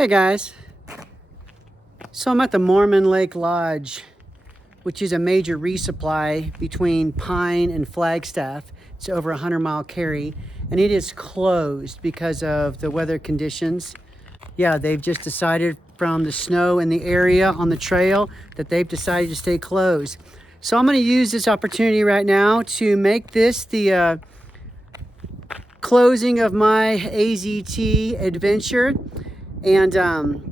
Hey guys, so I'm at the Mormon Lake Lodge, which is a major resupply between Pine and Flagstaff. It's over a 100-mile carry, and it is closed because of the weather conditions. Yeah, they've just decided from the snow in the area on the trail that they've decided to stay closed. So I'm going to use this opportunity right now to make this the closing of my AZT adventure. And I'm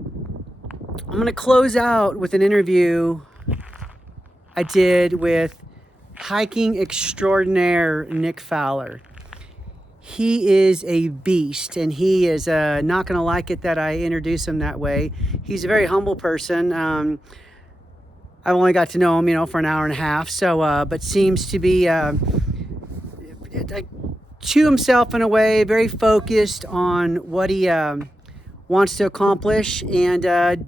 going to close out with an interview I did with hiking extraordinaire Nick Fowler. He is a beast, and he is not going to like it that I introduce him that way. He's a very humble person. I only got to know him, for an hour and a half. So, but seems to be to himself in a way, very focused on what he wants to accomplish, and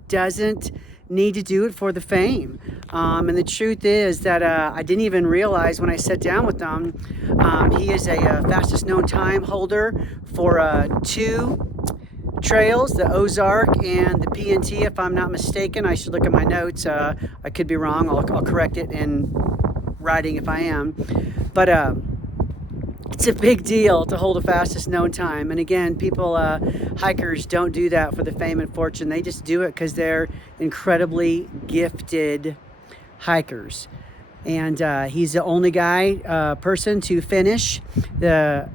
doesn't need to do it for the fame. And the truth is that I didn't even realize when I sat down with him, he is a fastest known time holder for two trails, the Ozark and the PNT, if I'm not mistaken. I should look at my notes. I could be wrong. I'll correct it in writing if I am. But it's a big deal to hold a fastest known time. And again, people, hikers don't do that for the fame and fortune. They just do it because they're incredibly gifted hikers. And he's the only person to finish the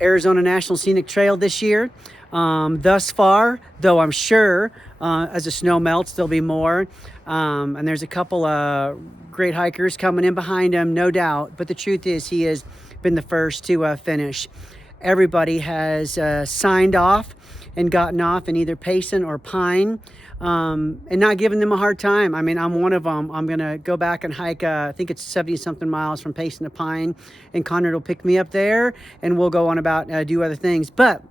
Arizona National Scenic Trail this year. Thus far, though I'm sure as the snow melts, there'll be more. And there's a couple great hikers coming in behind him, no doubt. But the truth is, he has been the first to finish. Everybody has signed off and gotten off in either Payson or Pine, and not giving them a hard time. I mean, I'm one of them. I'm going to go back and hike, I think it's 70-something miles from Payson to Pine, and Conrad will pick me up there, and we'll go on about do other things. But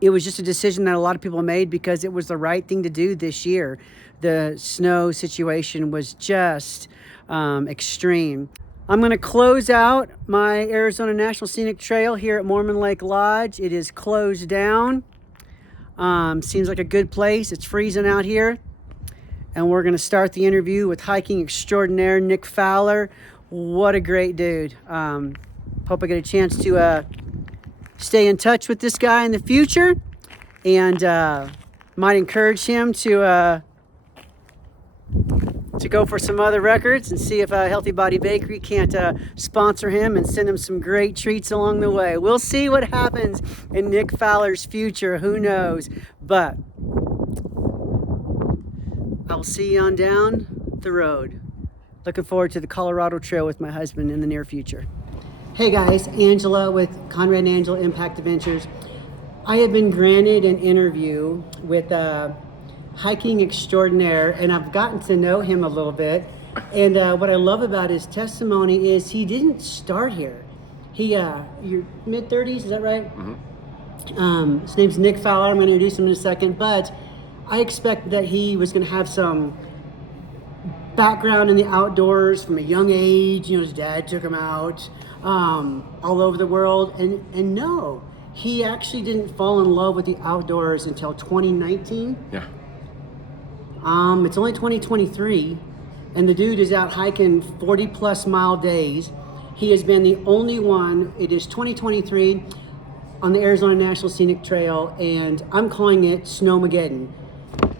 it was just a decision that a lot of people made because it was the right thing to do this year. The snow situation was just extreme. I'm going to close out my Arizona National Scenic Trail here at Mormon Lake Lodge. It is closed down. Seems like a good place. It's freezing out here. And we're going to start the interview with hiking extraordinaire Nick Fowler. What a great dude. Hope I get a chance to stay in touch with this guy in the future, and might encourage him to go for some other records and see if Healthy Body Bakery can't sponsor him and send him some great treats along the way. We'll see what happens in Nick Fowler's future. Who knows? But I'll see you on down the road. Looking forward to the Colorado Trail with my husband in the near future. Hey guys, Angela with Conrad and Angela Impact Adventures. I have been granted an interview with hiking extraordinaire, and I've gotten to know him a little bit. And what I love about his testimony is he didn't start here. You're mid-30s, is that right? Mm-hmm. His name's Nick Fowler. I'm going to introduce him in a second, but I expect that he was going to have some background in the outdoors from a young age. His dad took him out all over the world, and no, he actually didn't fall in love with the outdoors until 2019. Yeah. It's only 2023, and the dude is out hiking 40-plus mile days. He has been the only one. It is 2023 on the Arizona National Scenic Trail, and I'm calling it Snowmageddon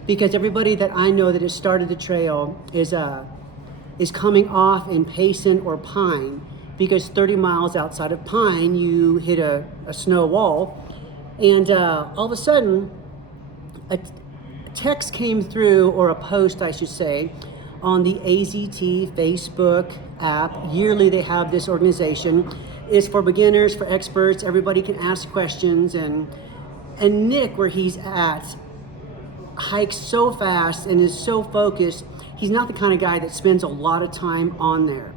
because everybody that I know that has started the trail is coming off in Payson or Pine, because 30 miles outside of Pine, you hit a snow wall, and all of a sudden, a text came through, or a post, I should say, on the AZT Facebook app. Yearly, they have this organization. It's for beginners, for experts. Everybody can ask questions, and Nick, where he's at, hikes so fast and is so focused. He's not the kind of guy that spends a lot of time on there.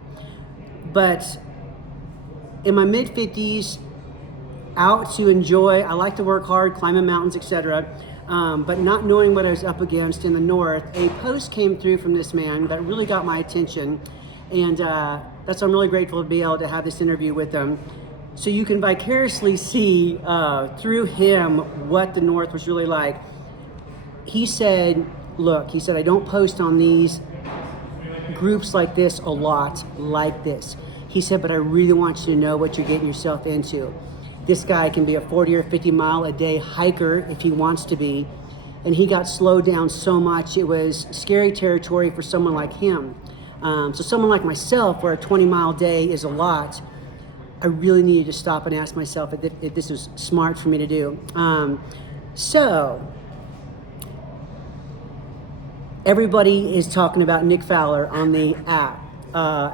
But in my mid-50s, out to enjoy, I like to work hard, climbing mountains, etc. But not knowing what I was up against in the north, a post came through from this man that really got my attention. And that's why I'm really grateful to be able to have this interview with him. So you can vicariously see through him what the north was really like. he said, look, he said, I don't post on these groups like this a lot like this. He said, but I really want you to know what you're getting yourself into. This guy can be a 40 or 50 mile a day hiker if he wants to be. And he got slowed down so much, it was scary territory for someone like him. So someone like myself, where a 20-mile day is a lot, I really needed to stop and ask myself if this was smart for me to do. So everybody is talking about Nick Fowler on the app.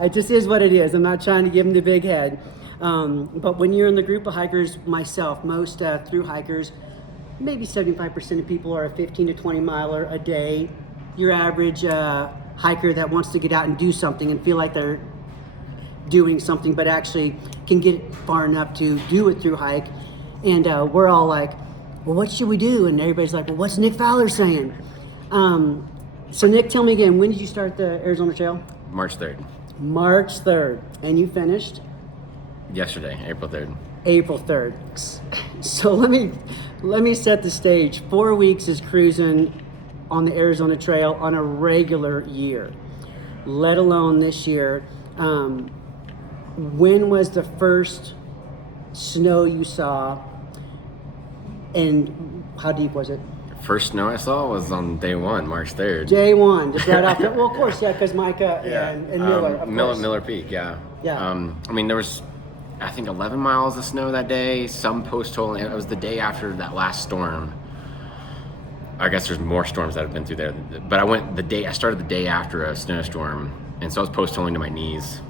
It just is what it is. I'm not trying to give him the big head. But when you're in the group of hikers, myself, most through hikers, maybe 75% of people are a 15 to 20 miler a day. Your average hiker that wants to get out and do something and feel like they're doing something, but actually can get far enough to do it through hike. And we're all like, well, what should we do? And everybody's like, well, what's Nick Fowler saying? So Nick, tell me again, when did you start the Arizona Trail? March 3rd. March 3rd. And you finished? Yesterday, April 3rd. April 3rd. So let me set the stage. 4 weeks is cruising on the Arizona Trail on a regular year, let alone this year. When was the first snow you saw, and how deep was it? First snow I saw was on day one, March 3rd. Day one, just right after. Well, of course, yeah, because Micah and Miller. Of course. Miller Peak, yeah. Yeah. I mean, there was, I think, 11 miles of snow that day. Some post-holing. It was the day after that last storm. I guess there's more storms that have been through there. But I started the day after a snowstorm, and so I was post-holing to my knees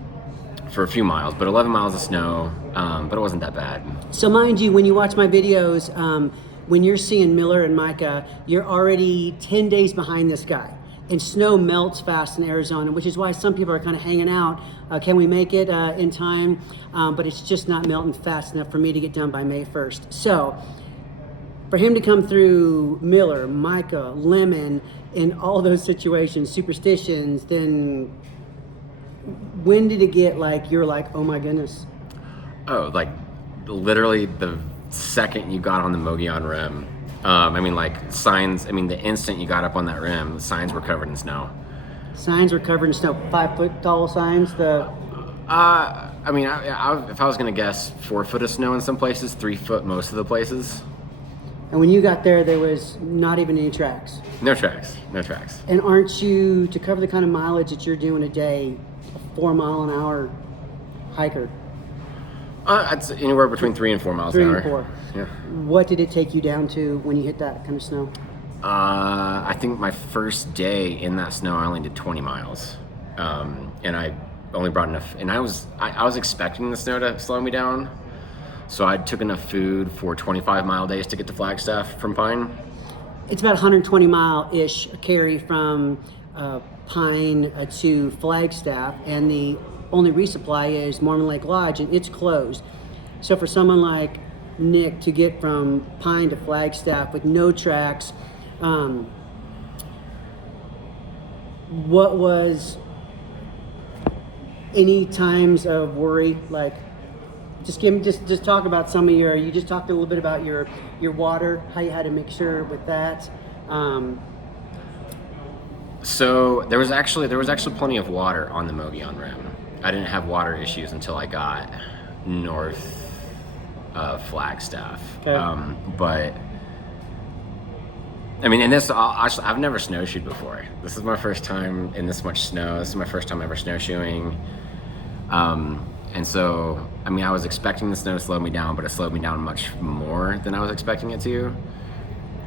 for a few miles, but 11 miles of snow, but it wasn't that bad. So mind you, when you watch my videos, when you're seeing Miller and Micah, you're already 10 days behind this guy. And snow melts fast in Arizona, which is why some people are kind of hanging out. Can we make it in time? But it's just not melting fast enough for me to get done by May 1st. So for him to come through Miller, Micah, Lemon, in all those situations, superstitions, then when did it get like, you're like, oh my goodness? Oh, like literally the second you got on the Mogollon Rim. I mean, like signs, the instant you got up on that rim, the signs were covered in snow. Signs were covered in snow, 5 foot tall signs? If I was going to guess 4 foot of snow in some places, 3 foot most of the places. And when you got there was not even any tracks? No tracks. And aren't you, to cover the kind of mileage that you're doing a day, a 4 mile an hour hiker? It's anywhere between 3 and 4 miles an hour. 3 and 4. Yeah. What did it take you down to when you hit that kind of snow? I think my first day in that snow, I only did 20 miles. And I only brought enough, and I was expecting the snow to slow me down. So I took enough food for 25-mile days to get to Flagstaff from Pine. It's about 120 mile-ish carry from Pine to Flagstaff, and the only resupply is Mormon Lake Lodge, and it's closed. So for someone like Nick to get from Pine to Flagstaff with no tracks, what was any times of worry? Like, just talk about some of your. You just talked a little bit about your water, how you had to make sure with that. So there was actually plenty of water on the Mogollon Rim. I didn't have water issues until I got north of Flagstaff. Okay. But and this, I've never snowshoed before. This is my first time in this much snow. This is my first time ever snowshoeing. And so, I was expecting the snow to slow me down, but it slowed me down much more than I was expecting it to.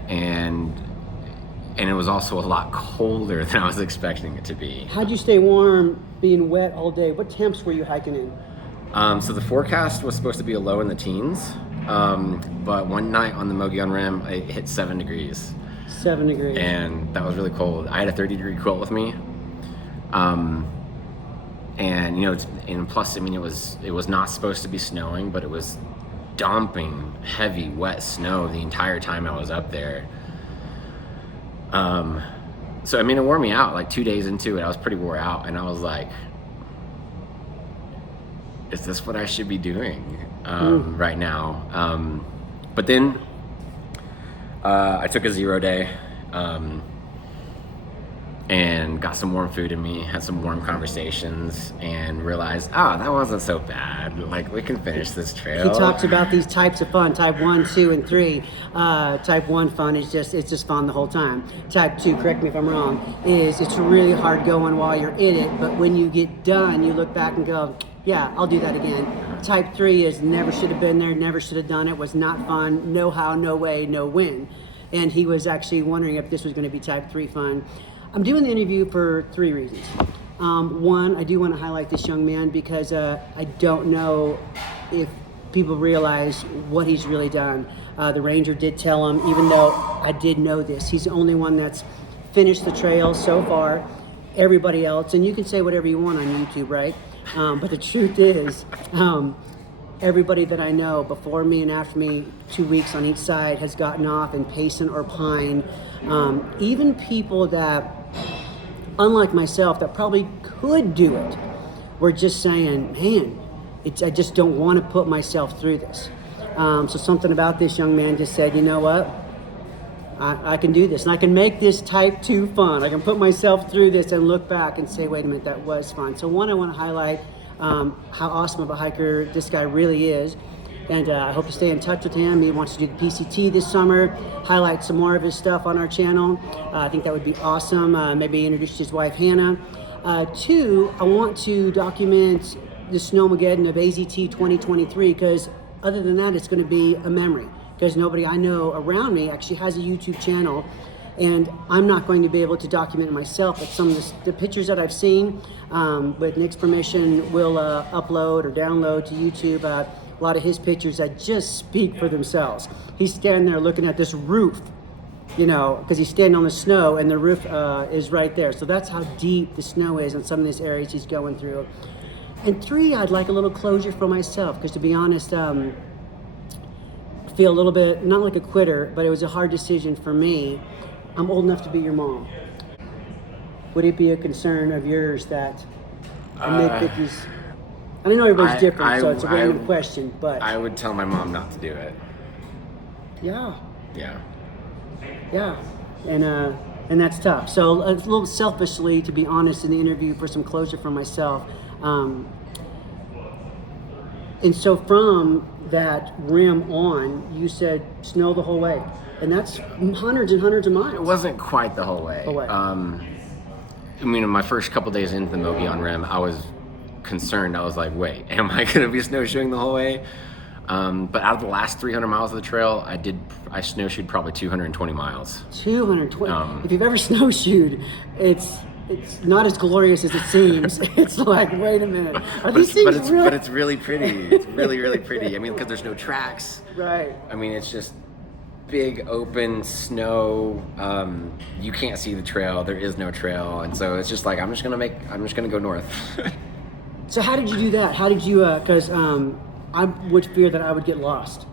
And it was also a lot colder than I was expecting it to be. How'd you stay warm being wet all day? What temps were you hiking in? So the forecast was supposed to be a low in the teens, but one night on the Mogollon Rim, it hit 7 degrees. 7 degrees. And that was really cold. I had a 30-degree quilt with me. And plus, it was not supposed to be snowing, but it was dumping heavy, wet snow the entire time I was up there. So it wore me out. Like 2 days into it, I was pretty wore out, and I was like, is this what I should be doing right now? But then I took a 0 day. And got some warm food in me, had some warm conversations, and realized, oh, that wasn't so bad. Like, we can finish this trail. He talks about these types of fun, type 1, 2, and 3. Type 1 fun is just fun the whole time. Type 2, correct me if I'm wrong, is it's really hard going while you're in it, but when you get done, you look back and go, yeah, I'll do that again. Type 3 is never should have been there, never should have done it, was not fun, no how, no way, no win. And he was actually wondering if this was going to be type 3 fun. I'm doing the interview for 3 reasons. One, I do want to highlight this young man because I don't know if people realize what he's really done. The ranger did tell him, even though I did know this, he's the only one that's finished the trail so far. Everybody else, and you can say whatever you want on YouTube, right? But the truth is, everybody that I know before me and after me, 2 weeks on each side, has gotten off in Payson or Pine. Even people that, unlike myself, that probably could do it, were just saying, man, I just don't want to put myself through this. So something about this young man just said, you know what? I can do this, and I can make this type 2 fun. I can put myself through this and look back and say, wait a minute, that was fun. So one, I want to highlight how awesome of a hiker this guy really is. And I hope to stay in touch with him. He wants to do the PCT this summer, highlight some more of his stuff on our channel. I think that would be awesome. Maybe introduce his wife, Hannah. 2, I want to document the Snowmageddon of AZT 2023, because other than that, it's going to be a memory, because nobody I know around me actually has a YouTube channel. And I'm not going to be able to document it myself, but some of the pictures that I've seen, with Nick's permission, will upload or download to YouTube. A lot of his pictures that just speak for themselves. He's standing there looking at this roof, you know, because he's standing on the snow and the roof is right there. So that's how deep the snow is in some of these areas he's going through. And 3, I'd like a little closure for myself, because to be honest, I feel a little bit, not like a quitter, but it was a hard decision for me. I'm old enough to be your mom. Would it be a concern of yours that a mid-50s, I know everybody's different, so it's a random question, but I would tell my mom not to do it. Yeah. Yeah. And that's tough. So a little selfishly, to be honest, in the interview for some closure for myself. And so from that rim on, you said snow the whole way, and that's hundreds and hundreds of miles. It wasn't quite the whole way. I mean, in my first couple days into the Mogollon Rim, I was concerned. I was like, wait, am I going to be snowshoeing the whole way? But out of the last 300 miles of the trail, I snowshoed probably 220 miles. 220. If you've ever snowshoed, it's not as glorious as it seems. It's like, wait a minute, are these things real? But it's really pretty. It's really, really pretty. I mean, because there's no tracks. Right. I mean, it's just big open snow. You can't see the trail. There is no trail, and so it's just like I'm just gonna go north. So how did you do that? How did you? Because I would fear that I would get lost.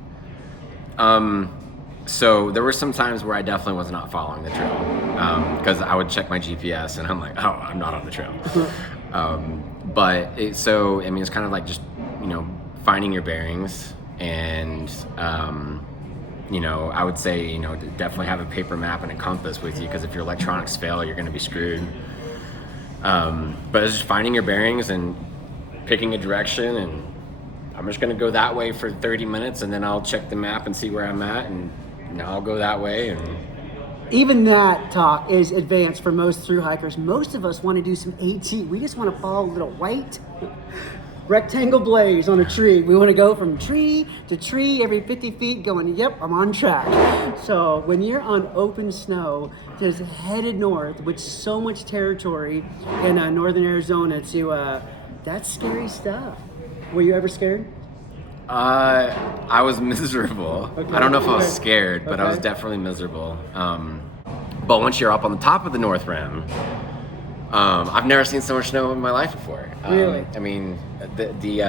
So there were some times where I definitely was not following the trail, because I would check my GPS and I'm like, oh, I'm not on the trail. It's kind of like just, finding your bearings, and, I would say, definitely have a paper map and a compass with you, because if your electronics fail, you're going to be screwed. But it's just finding your bearings and picking a direction, and I'm just going to go that way for 30 minutes, and then I'll check the map and see where I'm at, and I'll go that way. And even that talk is advanced for most thru hikers. Most of us want to do some AT. We just want to follow a little white rectangle blaze on a tree. We want to go from tree to tree every 50 feet going, yep, I'm on track. So when you're on open snow, just headed north, with so much territory in northern Arizona, that's scary stuff. Were you ever scared? I was miserable. Okay. I don't know if I was scared, but I was definitely miserable. But once you're up on the top of the North Rim, I've never seen so much snow in my life before. Really? I mean, the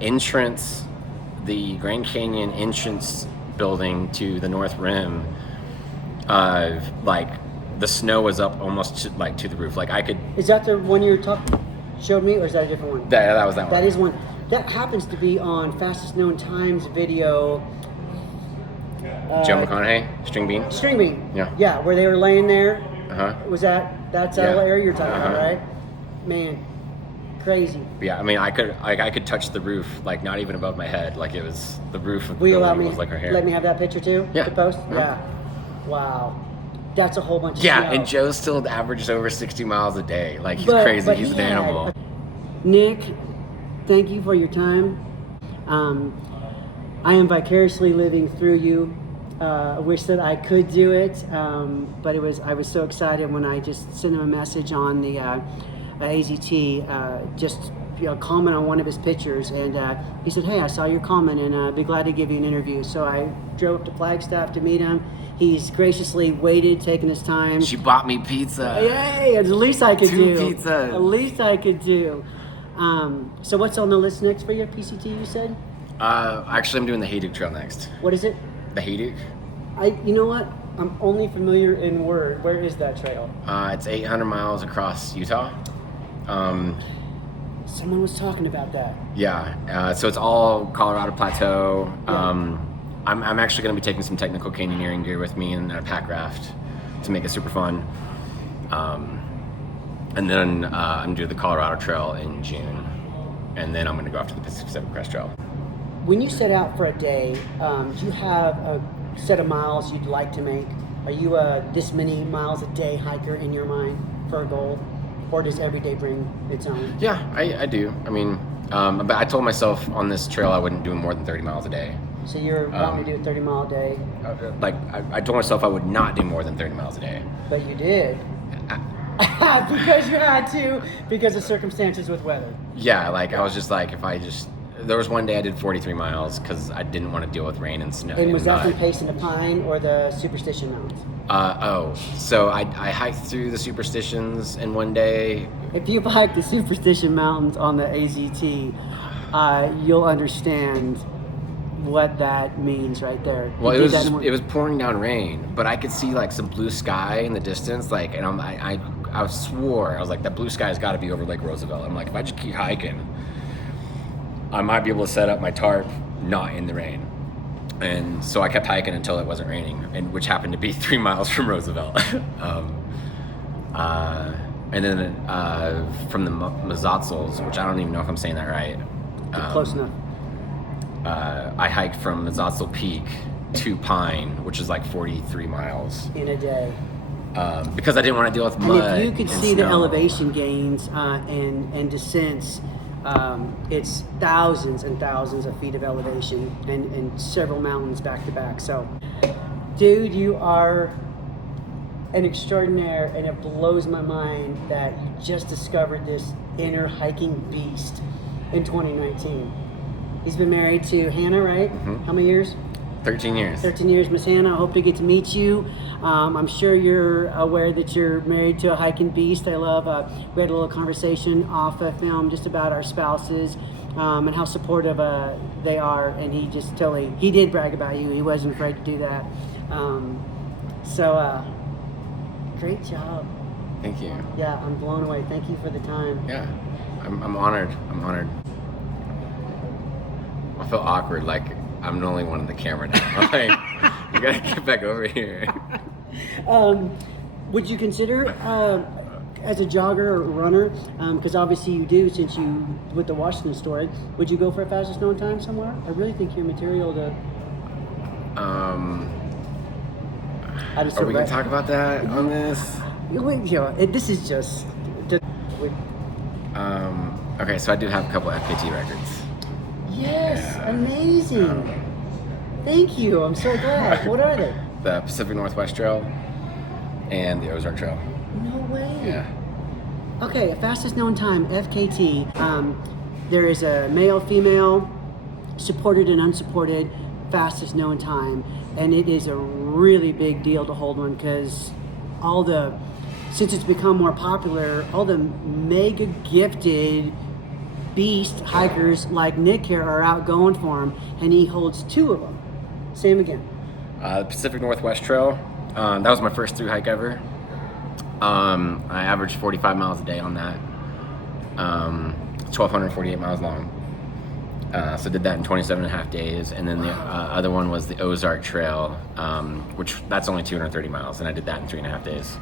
entrance, the Grand Canyon entrance building to the North Rim, the snow was up almost to the roof. Like I could. Is that the one you showed me, or is that a different one? That was that one. That is one. That happens to be on Fastest Known Times video. Joe McConaughey, String Bean. String Bean. Yeah. Yeah, where they were laying there. Uh-huh. That's Yeah. the area you're talking about, Uh-huh. right? Man, crazy. Yeah, I mean, I could touch the roof, like not even above my head, like it was the roof of the Will you allow building me? was like her hair. Let me have that picture too. Yeah. To post. Uh-huh. Yeah. Wow. That's a whole bunch of Yeah, snow. and Joe still averages over 60 miles a day. Like, he's But crazy. He's he an had animal. Nick, thank you for your time. I am vicariously living through you. I wish that I could do it, but I was so excited when I just sent him a message on the AZT, just comment on one of his pictures, and he said, "Hey, I saw your comment, and I'd be glad to give you an interview." So I drove up to Flagstaff to meet him. He's graciously waited, taken his time. She bought me pizza. Yay! It's the least I could do. 2 pizzas. The least I could do. So what's on the list next for your PCT? You said. Actually, I'm doing the Hayduke Trail next. What is it? The Hayduke? You know what? I'm only familiar in word. Where is that trail? It's 800 miles across Utah. Someone was talking about that. Yeah, so it's all Colorado Plateau. Yeah. I'm actually going to be taking some technical canyoneering gear with me and a pack raft to make it super fun. And then I'm doing the Colorado Trail in June. And then I'm going to go after the Pacific Crest Trail. When you set out for a day, do you have a set of miles you'd like to make? Are you a this many miles a day hiker in your mind for a goal? Or does every day bring its own? Yeah, I do. I mean, but I told myself on this trail I wouldn't do more than 30 miles a day. So you're wanting to do a 30-mile a day? Like, I told myself I would not do more than 30 miles a day. But you did. Because you had to, because of circumstances with weather. Yeah, like I was just like, there was one day I did 43 miles because I didn't want to deal with rain and snow. And was that from Payson to Pine or the Superstition Mountains? So I hiked through the Superstitions in one day. If you've hiked the Superstition Mountains on the AZT, you'll understand what that means right there. Well, it was pouring down rain, but I could see like some blue sky in the distance, like, and I swore, I was like, that blue sky's got to be over Lake Roosevelt. I'm like, if I just keep hiking, I might be able to set up my tarp not in the rain. And so I kept hiking until it wasn't raining, and which happened to be 3 miles from Roosevelt. And then from the Mazatzals, which I don't even know if I'm saying that right. Close enough. I hiked from Mazatzel Peak to Pine, which is like 43 miles. In a day. Because I didn't want to deal with mud. And if you could and see the snow. elevation gains and descents, it's thousands and thousands of feet of elevation and several mountains back to back. So, dude, you are an extraordinaire, and it blows my mind that you just discovered this inner hiking beast in 2019. He's been married to Hannah, right? Mm-hmm. How many years? 13 years. 13 years, Miss Hannah. I hope to get to meet you. I'm sure you're aware that you're married to a hiking beast. I love, we had a little conversation off of film just about our spouses and how supportive they are. And he just he did brag about you. He wasn't afraid to do that. Great job. Thank you. Yeah, I'm blown away. Thank you for the time. Yeah, I'm honored. I'm honored. I feel awkward, like I'm the only one on the camera now. Like, you gotta get back over here. Would you consider, as a jogger or runner, because obviously you do since you, with the Washington story, would you go for a fastest known time somewhere? I really think you're material to... Are we gonna talk about that on this? This is just... Okay, so I do have a couple FKT records. Yes, Yeah. amazing. Thank you, I'm so glad. What are they? The Pacific Northwest Trail and the Ozark Trail. No way. Yeah. Okay, fastest known time, FKT. There is a male, female, supported and unsupported fastest known time. And it is a really big deal to hold one because since it's become more popular, all the mega gifted beast hikers like Nick here are out going for him, and he holds 2 of them. Say him again. The Pacific Northwest Trail. That was my first through hike ever. I averaged 45 miles a day on that. 1,248 miles long. So did that in 27 and a half days. And then the other one was the Ozark Trail, which that's only 230 miles. And I did that in 3.5 days.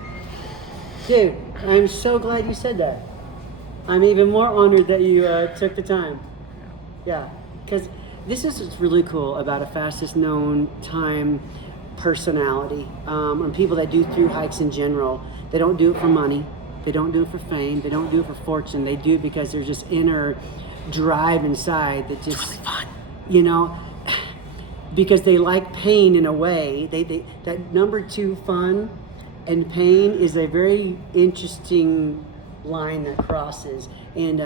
Dude, I'm so glad you said that. I'm even more honored that you took the time. Yeah, because this is what's really cool about a fastest known time personality. And people that do through hikes in general, they don't do it for money. They don't do it for fame. They don't do it for fortune. They do it because there's this inner drive inside that just, It's really fun. you know, because they like pain in a way. That number two, fun and pain, is a very interesting line that crosses. And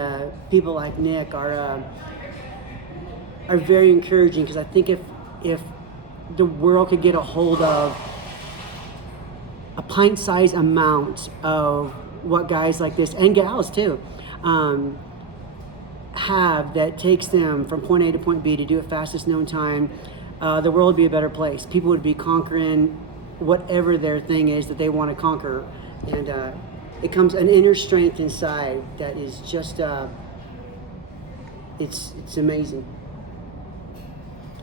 people like Nick are very encouraging, because I think if the world could get a hold of a pint-sized amount of what guys like this, and gals too, have, that takes them from point A to point B to do it fastest known time, the world would be a better place. People would be conquering whatever their thing is that they want to conquer. And it comes an inner strength inside that is just, it's amazing.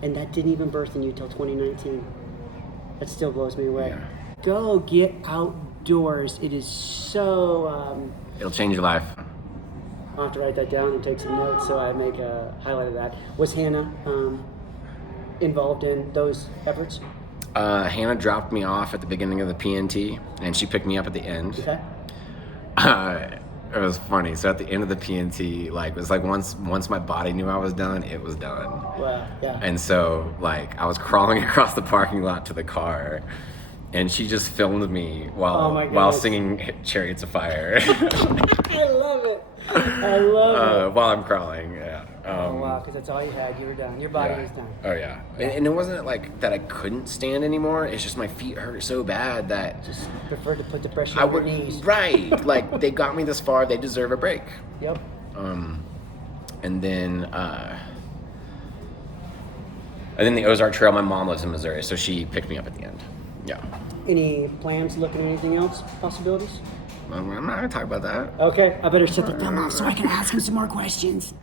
And that didn't even birth in you till 2019. That still blows me away. Yeah. Go get outdoors. It is so... It'll change your life. I'll have to write that down and take some notes so I make a highlight of that. Was Hannah involved in those efforts? Hannah dropped me off at the beginning of the PNT, and she picked me up at the end. Okay. It was funny. So at the end of the PNT, like, it was like once my body knew I was done, it was done. Wow, yeah. And so, like, I was crawling across the parking lot to the car, and she just filmed me while singing Chariots of Fire. I love it. I love it. While I'm crawling, yeah. Oh, wow, because that's all you had. You were done. Your body was done. Oh, yeah. And it wasn't like that I couldn't stand anymore. It's just my feet hurt so bad that... Just prefer to put the pressure on your knees. Right. Like, they got me this far. They deserve a break. Yep. And then the Ozark Trail, my mom lives in Missouri, so she picked me up at the end. Yeah. Any plans looking at anything else? Possibilities? I'm not going to talk about that. Okay. I better shut the thumb off so I can ask him some more questions.